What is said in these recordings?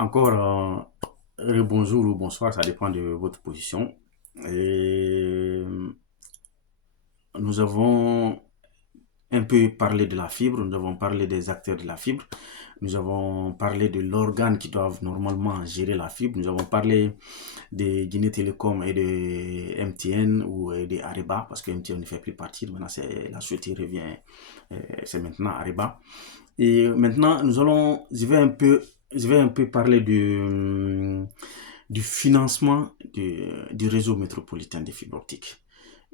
Encore bonjour ou bonsoir, ça dépend de votre position. Et nous avons un peu parlé de la fibre, nous avons parlé des acteurs de la fibre, nous avons parlé de l'organe qui doivent normalement gérer la fibre, nous avons parlé de Guinée Télécom et de MTN ou de Ariba, parce que MTN ne fait plus partie, maintenant la société revient, c'est maintenant Ariba. Et maintenant, je vais un peu parler du financement du réseau métropolitain des fibres optiques.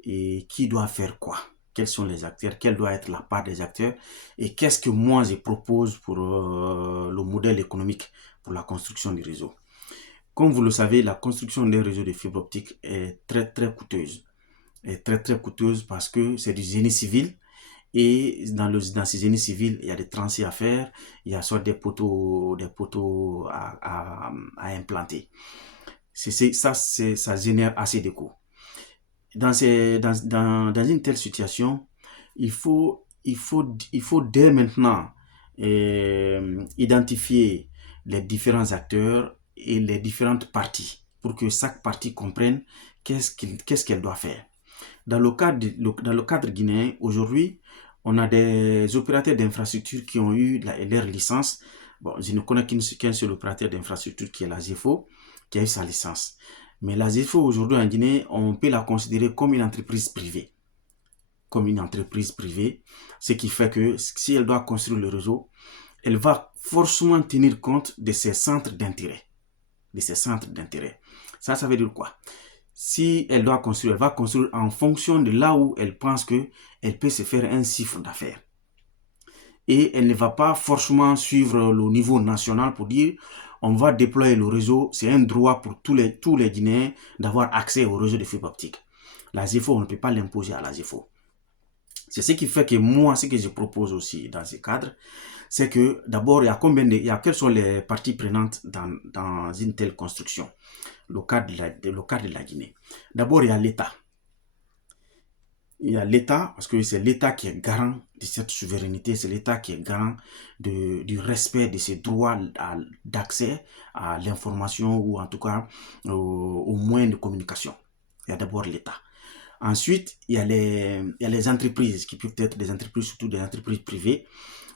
Et qui doit faire quoi? Quels sont les acteurs? Quelle doit être la part des acteurs? Et qu'est-ce que moi je propose pour le modèle économique pour la construction du réseau? Comme vous le savez, la construction d'un réseau de fibres optiques est très très coûteuse. Est très très coûteuse parce que c'est du génie civil. Et dans ces génies civils, il y a des tranchées à faire, il y a soit des poteaux à implanter. Ça génère assez de coûts. Dans une telle situation, il faut dès maintenant identifier les différents acteurs et les différentes parties pour que chaque partie comprenne qu'est-ce qu'elle doit faire. Dans le cadre guinéen, aujourd'hui, on a des opérateurs d'infrastructure qui ont eu leur licence. Bon, je ne connais qu'un seul opérateur d'infrastructure qui est la GEFO, qui a eu sa licence. Mais la GEFO, aujourd'hui en Guinée, on peut la considérer comme une entreprise privée. Comme une entreprise privée, ce qui fait que si elle doit construire le réseau, elle va forcément tenir compte de ses centres d'intérêt. De ses centres d'intérêt. Ça veut dire quoi? Si elle doit construire, elle va construire en fonction de là où elle pense qu'elle peut se faire un chiffre d'affaires. Et elle ne va pas forcément suivre le niveau national pour dire on va déployer le réseau. C'est un droit pour tous les Guinéens d'avoir accès au réseau de fibre optique. La ZEFO, on ne peut pas l'imposer à la ZEFO. C'est ce qui fait que moi, ce que je propose aussi dans ce cadre, c'est que d'abord, quelles sont les parties prenantes dans une telle construction, le cadre de la Guinée. D'abord, il y a l'État. Il y a l'État, parce que c'est l'État qui est garant de cette souveraineté, c'est l'État qui est garant du respect de ses droits d'accès à l'information ou en tout cas aux moyens de communication. Il y a d'abord l'État. Ensuite, il y a les entreprises qui peuvent être des entreprises, surtout des entreprises privées.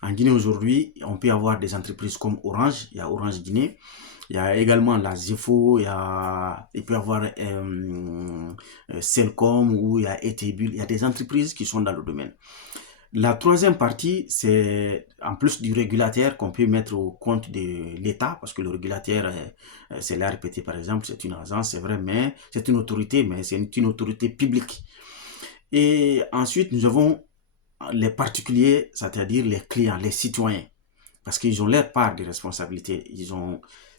En Guinée aujourd'hui, on peut avoir des entreprises comme Orange, il y a Orange Guinée. Il y a également la ZEFO, il peut y avoir Celcom ou il y a Etebul. Il y a des entreprises qui sont dans le domaine. La troisième partie, c'est en plus du régulateur qu'on peut mettre au compte de l'État, parce que le régulateur, c'est l'ARPT par exemple, c'est une agence, c'est vrai, mais c'est une autorité, mais c'est une autorité publique. Et ensuite, nous avons les particuliers, c'est-à-dire les clients, les citoyens, parce qu'ils ont leur part de responsabilité.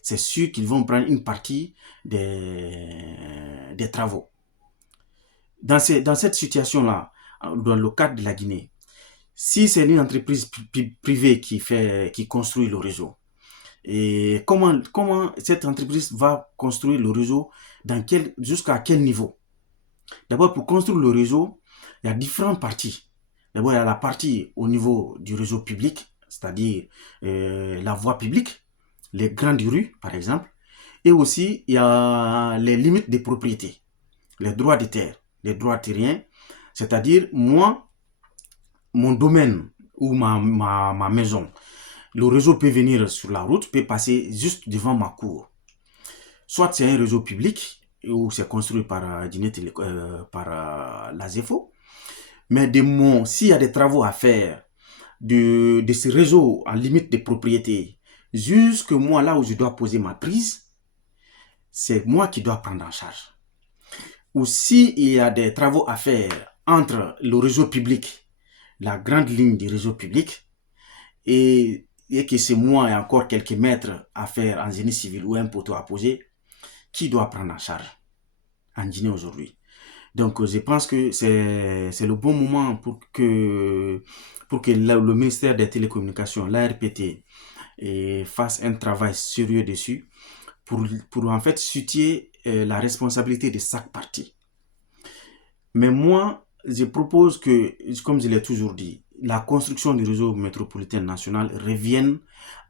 C'est sûr qu'ils vont prendre une partie des travaux. Dans cette situation-là, dans le cadre de la Guinée, si c'est une entreprise privée qui construit le réseau, et comment cette entreprise va construire le réseau, jusqu'à quel niveau? D'abord, pour construire le réseau, il y a différentes parties. D'abord, il y a la partie au niveau du réseau public, c'est-à-dire la voie publique, les grandes rues, par exemple. Et aussi, il y a les limites des propriétés, les droits de terre, les droits terriens. C'est-à-dire, moi, mon domaine ou ma maison, le réseau peut venir sur la route, peut passer juste devant ma cour. Soit c'est un réseau public, ou c'est construit par, la ZEFO, mais s'il y a des travaux à faire de ce réseau en limite de propriété, jusque moi là où je dois poser ma prise, c'est moi qui dois prendre en charge. Ou s'il y a des travaux à faire entre le réseau public, la grande ligne du réseau public, et que c'est moi et encore quelques mètres à faire en génie civil ou un poteau à poser, qui doit prendre en charge en Guinée aujourd'hui? Donc, je pense que c'est le bon moment pour que le ministère des Télécommunications, l'ARPT, fasse un travail sérieux dessus pour en fait situer la responsabilité de chaque partie. Mais moi, je propose que, comme je l'ai toujours dit, la construction du réseau métropolitain national revienne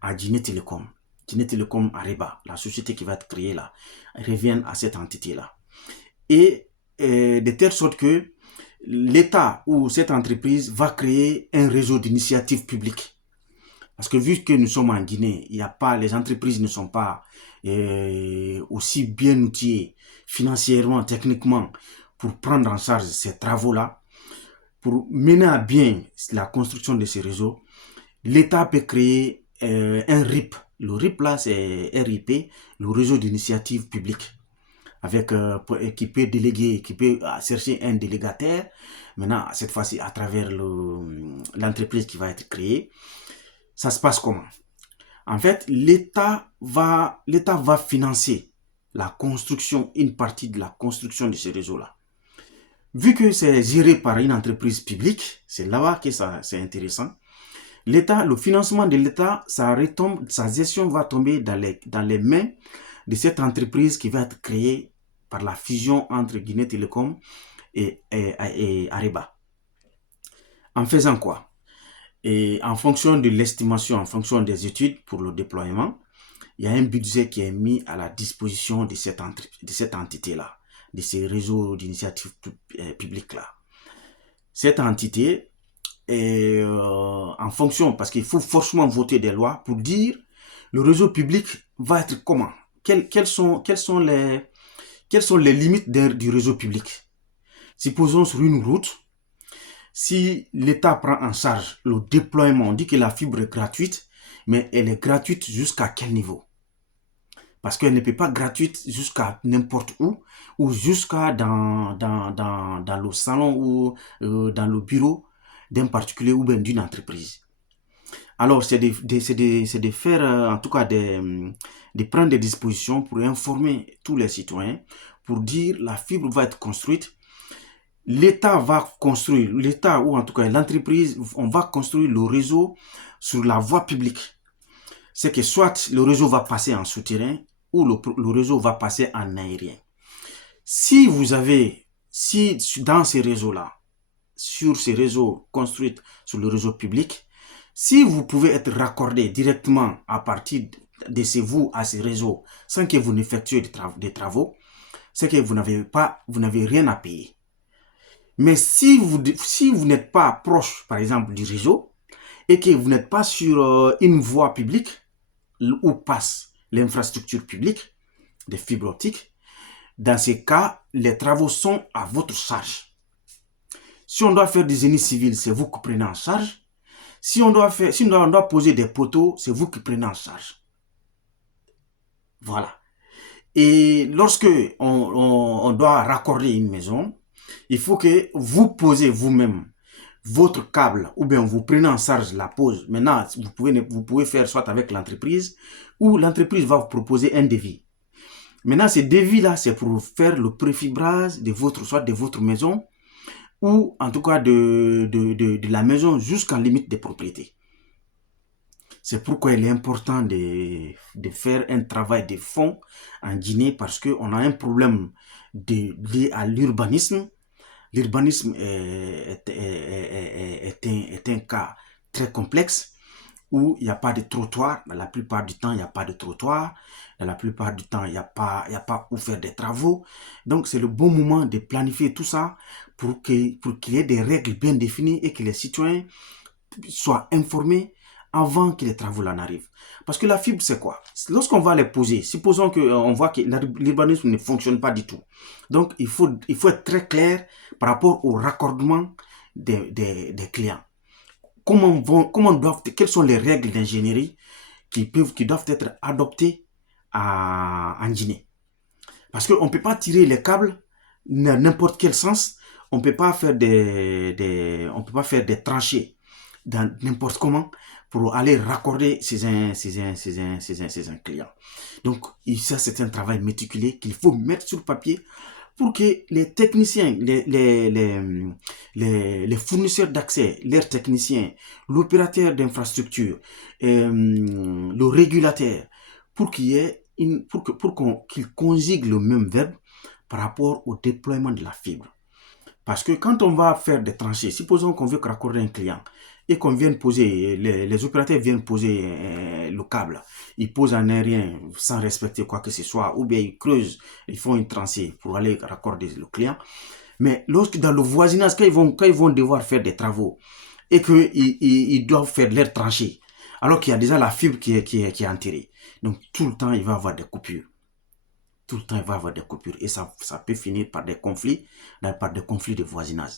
à Guinée Télécom, Guinée Télécom Areba, la société qui va être créée là, revienne à cette entité-là. Et de telle sorte que l'État ou cette entreprise va créer un réseau d'initiatives publiques. Parce que vu que nous sommes en Guinée, les entreprises ne sont pas aussi bien outillées financièrement, techniquement, pour prendre en charge ces travaux-là, pour mener à bien la construction de ces réseaux. L'État peut créer un RIP. Le RIP là, c'est RIP, le réseau d'initiatives publiques, qui peut déléguer, qui peut chercher un délégataire. Maintenant, cette fois-ci, à travers l'entreprise qui va être créée, ça se passe comment? En fait, l'État va financer la construction, une partie de la construction de ces réseaux-là. Vu que c'est géré par une entreprise publique, c'est là-bas que c'est intéressant. L'État, le financement de l'État, sa gestion va tomber dans les mains de cette entreprise qui va être créée par la fusion entre Guinée Télécom et Areba. En faisant quoi? Et en fonction de l'estimation, en fonction des études pour le déploiement, il y a un budget qui est mis à la disposition de cette entité-là, de ces réseaux d'initiatives publiques-là. Cette entité est en fonction, parce qu'il faut forcément voter des lois pour dire le réseau public va être comment? Quelles sont les limites du réseau public? Supposons sur une route, si l'État prend en charge le déploiement, on dit que la fibre est gratuite, mais elle est gratuite jusqu'à quel niveau? Parce qu'elle ne peut pas gratuite jusqu'à n'importe où, ou jusqu'à dans le salon ou dans le bureau d'un particulier ou bien d'une entreprise. Alors, c'est de faire, en tout cas, de prendre des dispositions pour informer tous les citoyens, pour dire la fibre va être construite. L'État va construire, l'État ou en tout cas l'entreprise, on va construire le réseau sur la voie publique. C'est que soit le réseau va passer en souterrain ou le réseau va passer en aérien. Si dans ces réseaux-là, sur ces réseaux construits sur le réseau public, si vous pouvez être raccordé directement à partir de vous à ces réseaux sans que vous n'effectuez des travaux, c'est que vous n'avez rien à payer. Mais si vous n'êtes pas proche, par exemple, du réseau, et que vous n'êtes pas sur une voie publique où passe l'infrastructure publique des fibres optiques, dans ces cas, les travaux sont à votre charge. Si on doit faire des génies civils, c'est vous qui prenez en charge. Si on doit poser des poteaux, c'est vous qui prenez en charge. Voilà. Et lorsque on doit raccorder une maison, il faut que vous posez vous-même votre câble ou bien vous prenez en charge la pose. Maintenant, vous pouvez faire soit avec l'entreprise ou l'entreprise va vous proposer un devis. Maintenant, ces devis-là, c'est pour faire le préfibrage soit de votre maison ou en tout cas de la maison jusqu'en limite des propriétés. C'est pourquoi il est important de faire un travail de fond en Guinée parce qu'on a un problème lié à l'urbanisme. L'urbanisme est un cas très complexe où il n'y a pas de trottoir. Dans la plupart du temps, il n'y a pas de trottoir. Dans la plupart du temps, il n'y a pas où faire des travaux. Donc, c'est le bon moment de planifier tout ça pour qu'il y ait des règles bien définies et que les citoyens soient informés avant que les travaux là n'arrivent. Parce que la fibre, c'est quoi? Lorsqu'on va les poser, supposons qu'on voit que l'urbanisme ne fonctionne pas du tout. Donc, il faut être très clair par rapport au raccordement des clients. Quelles sont les règles d'ingénierie qui doivent être adoptées en Guinée? Parce qu'on ne peut pas tirer les câbles dans n'importe quel sens. On ne peut pas faire des tranchées dans n'importe comment pour aller raccorder ces clients. Donc, ça, c'est un travail méticuleux qu'il faut mettre sur papier pour que les techniciens, les fournisseurs d'accès, leurs techniciens, l'opérateur d'infrastructure, le régulateur, pour qu'ils conjuguent le même verbe par rapport au déploiement de la fibre. Parce que quand on va faire des tranchées, supposons qu'on veut raccorder un client, et qu'on vienne poser, les opérateurs viennent poser le câble, ils posent en aérien sans respecter quoi que ce soit, ou bien ils creusent, ils font une tranchée pour aller raccorder le client. Mais lorsque dans le voisinage, quand ils vont devoir faire des travaux et qu'ils doivent faire leur tranchée, alors qu'il y a déjà la fibre qui est enterrée, donc tout le temps il va y avoir des coupures. Tout le temps il va y avoir des coupures et ça peut finir par des conflits, de voisinage.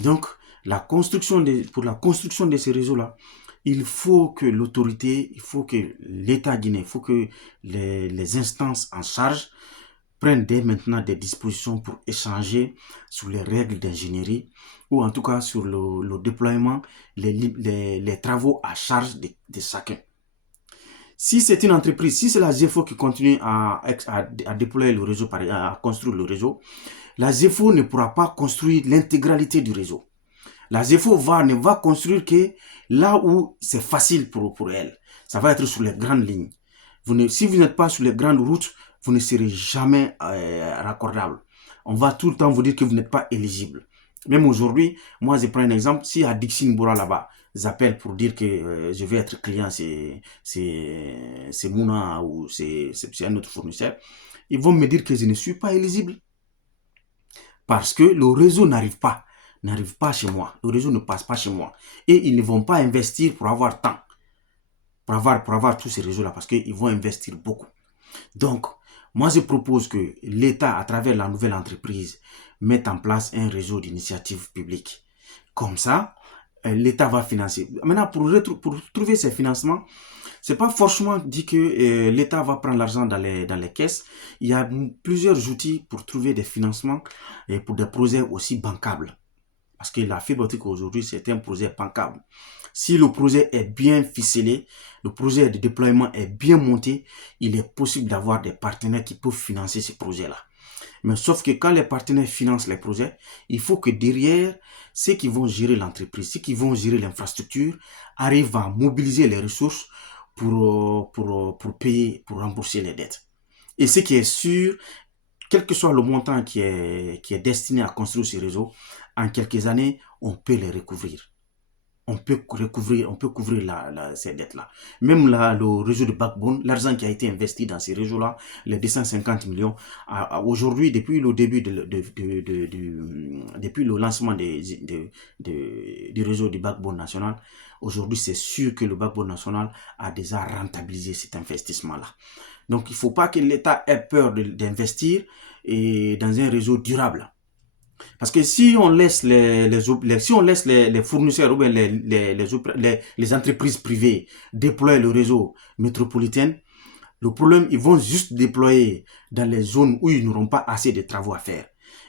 Donc, pour la construction de ces réseaux-là, il faut que l'autorité, il faut que l'État guinéen, il faut que les instances en charge prennent dès maintenant des dispositions pour échanger sur les règles d'ingénierie ou en tout cas sur le déploiement, les travaux à charge de chacun. Si c'est une entreprise, si c'est la GEFO qui continue à déployer le réseau, à construire le réseau, la GEFO ne pourra pas construire l'intégralité du réseau. La GEFO ne va construire que là où c'est facile pour elle. Ça va être sur les grandes lignes. Si vous n'êtes pas sur les grandes routes, vous ne serez jamais raccordable. On va tout le temps vous dire que vous n'êtes pas éligible. Même aujourd'hui, moi je prends un exemple, si à Dixine Bora là-bas, j'appelle pour dire que je vais être client, c'est Mouna ou c'est un autre fournisseur, ils vont me dire que je ne suis pas éligible. Parce que le réseau n'arrive pas chez moi. Le réseau ne passe pas chez moi. Et ils ne vont pas investir pour avoir temps. Pour avoir tous ces réseaux-là. Parce qu'ils vont investir beaucoup. Donc, moi je propose que l'État, à travers la nouvelle entreprise, mette en place un réseau d'initiatives publiques. Comme ça, l'État va financer. Maintenant, pour trouver ces financements, c'est pas forcément dit que l'État va prendre l'argent dans les caisses. Il y a plusieurs outils pour trouver des financements et pour des projets aussi bancables. Parce que la fibre optique aujourd'hui, c'est un projet bancable. Si le projet est bien ficelé, le projet de déploiement est bien monté, il est possible d'avoir des partenaires qui peuvent financer ces projets-là. Mais sauf que quand les partenaires financent les projets, il faut que derrière, ceux qui vont gérer l'entreprise, ceux qui vont gérer l'infrastructure, arrivent à mobiliser les ressources pour payer, pour rembourser les dettes. Et ce qui est sûr, quel que soit le montant qui est destiné à construire ces réseaux, en quelques années, on peut les recouvrir. On peut couvrir ces dettes-là. Même le réseau de backbone, l'argent qui a été investi dans ces réseaux-là, les 250 millions, aujourd'hui, depuis le début depuis le lancement du réseau du backbone national, aujourd'hui, c'est sûr que le backbone national a déjà rentabilisé cet investissement-là. Donc, il ne faut pas que l'État ait peur d'investir dans un réseau durable. Parce que si on laisse les fournisseurs ou bien les entreprises privées déployer le réseau métropolitain, le problème, ils vont juste déployer dans les zones où ils n'auront pas assez de travaux à faire.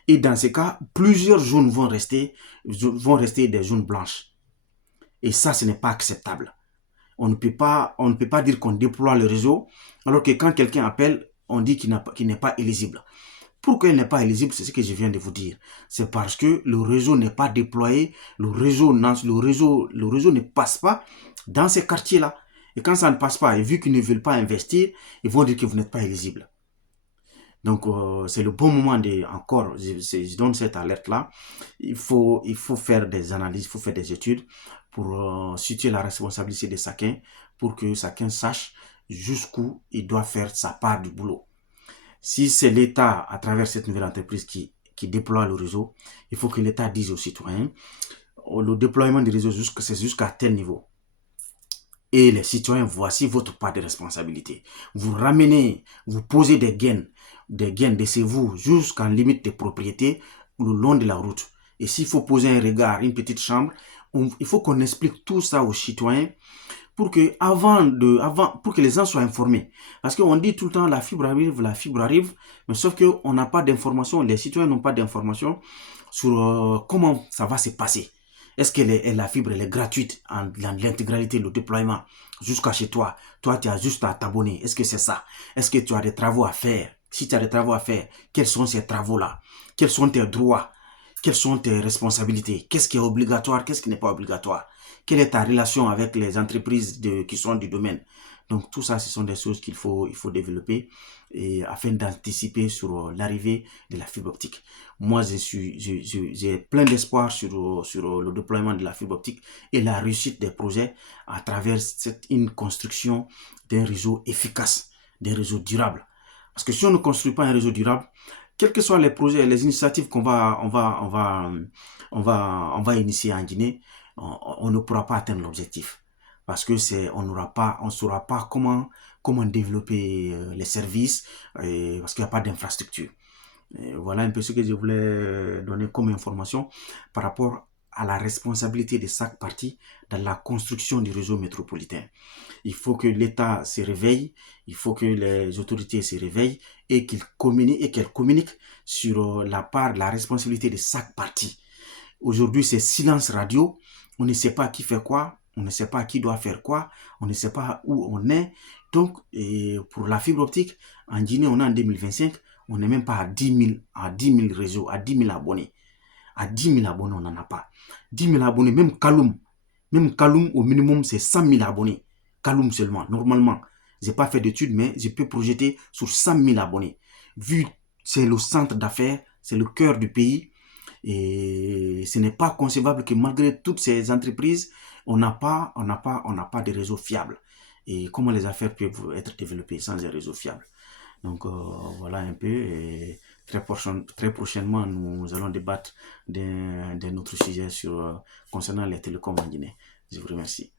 Et dans ce cas, plusieurs zones vont rester des zones blanches. Et ça, ce n'est pas acceptable. On ne peut pas dire qu'on déploie le réseau, alors que quand quelqu'un appelle, on dit qu'il n'est pas éligible. Pourquoi il n'est pas éligible, c'est ce que je viens de vous dire. C'est parce que le réseau n'est pas déployé, le réseau ne passe pas dans ces quartiers-là. Et quand ça ne passe pas, et vu qu'ils ne veulent pas investir, ils vont dire que vous n'êtes pas éligible. Donc, c'est le bon moment je donne cette alerte-là. Il faut faire des analyses, il faut faire des études pour situer la responsabilité de chacun, pour que chacun sache jusqu'où il doit faire sa part du boulot. Si c'est l'État, à travers cette nouvelle entreprise qui déploie le réseau, il faut que l'État dise aux citoyens, le déploiement du réseau, c'est jusqu'à tel niveau. Et les citoyens, voici votre part de responsabilité. Vous ramenez, vous posez des gaines de chez vous jusqu'en limite de propriété le long de la route. Et s'il faut poser un regard, une petite chambre, il faut qu'on explique tout ça aux citoyens pour que les gens soient informés. Parce qu'on dit tout le temps la fibre arrive, mais sauf qu'on n'a pas d'informations, les citoyens n'ont pas d'informations sur comment ça va se passer. Est-ce que la fibre elle est gratuite en l'intégralité, le déploiement jusqu'à chez toi? Toi, tu as juste à t'abonner. Est-ce que c'est ça? Est-ce que tu as des travaux à faire? Si tu as des travaux à faire, quels sont ces travaux-là? Quels sont tes droits? Quelles sont tes responsabilités? Qu'est-ce qui est obligatoire? Qu'est-ce qui n'est pas obligatoire? Quelle est ta relation avec les entreprises qui sont du domaine? Donc tout ça, ce sont des choses il faut développer et afin d'anticiper sur l'arrivée de la fibre optique. Moi, j'ai plein d'espoir sur le déploiement de la fibre optique et la réussite des projets à travers une construction d'un réseau efficace, d'un réseau durable. Parce que si on ne construit pas un réseau durable, quels que soient les projets, les initiatives on va initier en Guinée, on ne pourra pas atteindre l'objectif. Parce que on ne saura pas comment développer les services, parce qu'il n'y a pas d'infrastructure. Voilà un peu ce que je voulais donner comme information par rapport à la responsabilité de chaque partie dans la construction du réseau métropolitain. Il faut que l'État se réveille, il faut que les autorités se réveillent et qu'elles communiquent sur la part de la responsabilité de chaque partie. Aujourd'hui, c'est silence radio. On ne sait pas qui fait quoi, on ne sait pas qui doit faire quoi, on ne sait pas où on est. Donc, pour la fibre optique, en Guinée, on est en 2025, on n'est même pas à 10 000 réseaux, à 10 000 abonnés. À 10 000 abonnés, on n'en a pas. 10 000 abonnés, même Kaloum, au minimum, c'est 100 000 abonnés. Kaloum seulement, normalement. Je n'ai pas fait d'études, mais je peux projeter sur 100 000 abonnés. Vu c'est le centre d'affaires, c'est le cœur du pays, et ce n'est pas concevable que malgré toutes ces entreprises, on n'a pas de réseau fiable. Et comment les affaires peuvent être développées sans un réseau fiable? Donc voilà un peu. Et très prochainement, nous allons débattre d'un autre sujet concernant les télécoms en Guinée. Je vous remercie.